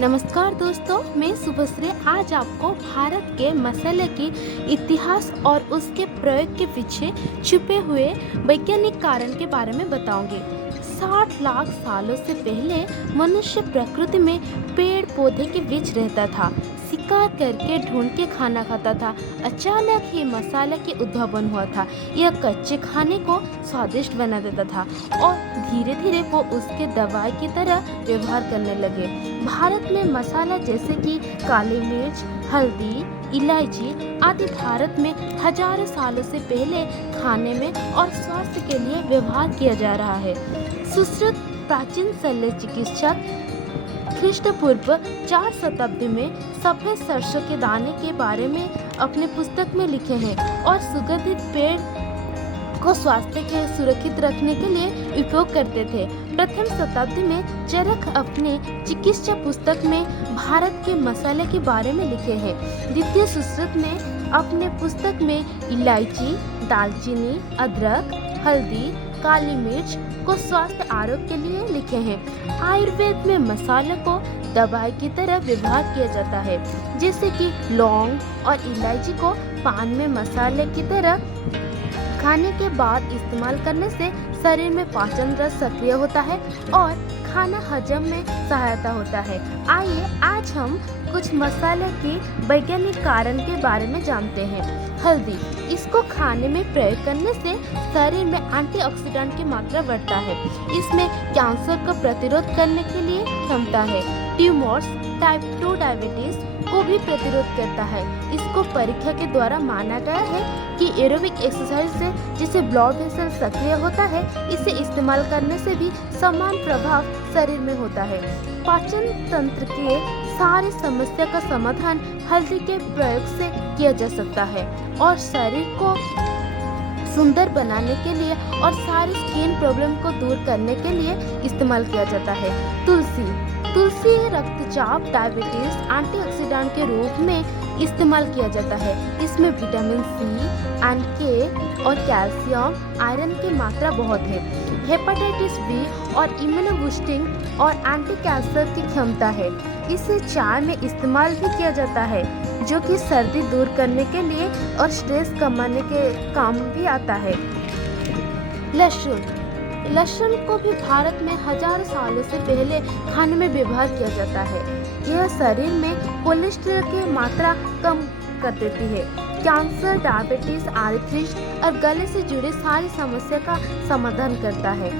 नमस्कार दोस्तों, मैं शुभश्री आज आपको भारत के मसाले की इतिहास और उसके प्रयोग के पीछे छुपे हुए वैज्ञानिक कारण के बारे में बताऊंगी। 60 लाख सालों से पहले मनुष्य प्रकृति में पेड़ पौधे के बीच रहता था, शिकार करके ढूंढ के खाना खाता था। अचानक ही मसाले की उद्भावन हुआ था। यह कच्चे खाने को स्वादिष्ट बना देता था और धीरे धीरे वो उसके दवाई की तरह व्यवहार करने लगे। भारत में मसाला जैसे कि काली मिर्च, हल्दी, इलायची आदि भारत में हजारों सालों से पहले खाने में और स्वास्थ्य के लिए व्यवहार किया जा रहा है। सुश्रुत प्राचीन शल्य चिकित्सक ख्रीष्टपूर्व 4 शताब्दी में सफेद सरसों के दाने के बारे में अपने पुस्तक में लिखे हैं और सुगंधित पेड़ को स्वास्थ्य के सुरक्षित रखने के लिए उपयोग करते थे। प्रथम शताब्दी में चरक अपने चिकित्सा पुस्तक में भारत के मसाले के बारे में लिखे हैं। द्वितीय सुश्रुत ने अपने पुस्तक में इलायची, दालचीनी, अदरक, हल्दी, काली मिर्च को स्वास्थ्य आरोग्य के लिए लिखे हैं। आयुर्वेद में मसाले को दवाई की तरह व्यवहार किया जाता है, जैसे कि लौंग और इलायची को पान में मसाले की तरह खाने के बाद इस्तेमाल करने से शरीर में पाचन रस सक्रिय होता है और खाना हजम में सहायता होता है। आइए आज हम कुछ मसाले की वैज्ञानिक कारण के बारे में जानते हैं। हल्दी, इसको खाने में प्रयोग करने से शरीर में एंटीऑक्सीडेंट की मात्रा बढ़ता है। इसमें कैंसर को प्रतिरोध करने के लिए क्षमता है। ट्यूमर्स, टाइप 2 डायबिटीज को भी प्रतिरोध करता है। इसको परीक्षा के द्वारा माना गया है कि एरोबिक एक्सरसाइज से जिसे ब्लड वेसल सक्रिय होता है, इसे इस्तेमाल करने से भी समान प्रभाव शरीर में होता है। पाचन तंत्र के सारी समस्या का समाधान हल्दी के प्रयोग से किया जा सकता है और शरीर को सुंदर बनाने के लिए और सारी स्किन प्रॉब्लम को दूर करने के लिए इस्तेमाल किया जाता है। तुलसी रक्तचाप, डायबिटीज, एंटीऑक्सीडेंट के रूप में इस्तेमाल किया जाता है। इसमें विटामिन सी एंड के और कैल्शियम, आयरन की मात्रा बहुत है। हेपेटाइटिस बी और इम्यूनो बूस्टिंग और एंटी कैंसर की क्षमता है। इसे चाय में इस्तेमाल भी किया जाता है, जो कि सर्दी दूर करने के लिए और स्ट्रेस कमाने के काम भी आता है। लहसुन को भी भारत में हजारों सालों से पहले खाने में व्यवहार किया जाता है। यह शरीर में कोलेस्ट्रॉल की मात्रा कम कर देती है। कैंसर, डायबिटीज, आर्थराइटिस और गले से जुड़े सारी समस्या का समाधान करता है।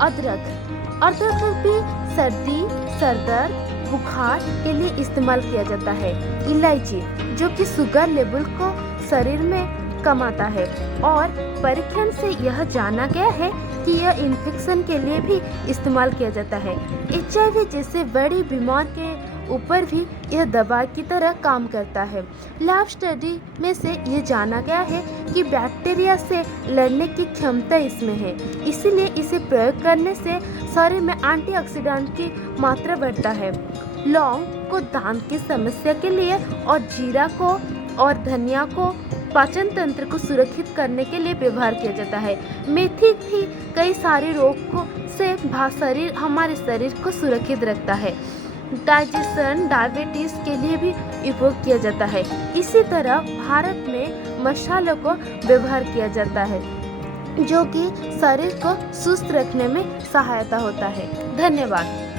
अदरक भी सर्दी, सरदर्द, बुखार के लिए इस्तेमाल किया जाता है। इलायची, जो कि शुगर लेवल को शरीर में कमाता है और परीक्षण से यह जाना गया है कि यह इन्फेक्शन के लिए भी इस्तेमाल किया जाता है। HIV जैसे बड़ी बीमार के ऊपर भी यह दवा की तरह काम करता है। लैब स्टडी में से यह जाना गया है कि बैक्टीरिया से लड़ने की क्षमता इसमें है, इसीलिए इसे प्रयोग करने से शरीर में एंटीऑक्सीडेंट की मात्रा बढ़ता है। लौंग को दांत की समस्या के लिए और जीरा को और धनिया को पाचन तंत्र को सुरक्षित करने के लिए व्यवहार किया जाता है। मेथी भी कई सारे रोगों से हमारे शरीर को सुरक्षित रखता है। डाइजेशन, डायबिटीज के लिए भी उपयोग किया जाता है। इसी तरह भारत में मसालों को व्यवहार किया जाता है, जो कि शरीर को सुस्त रखने में सहायता होता है। धन्यवाद।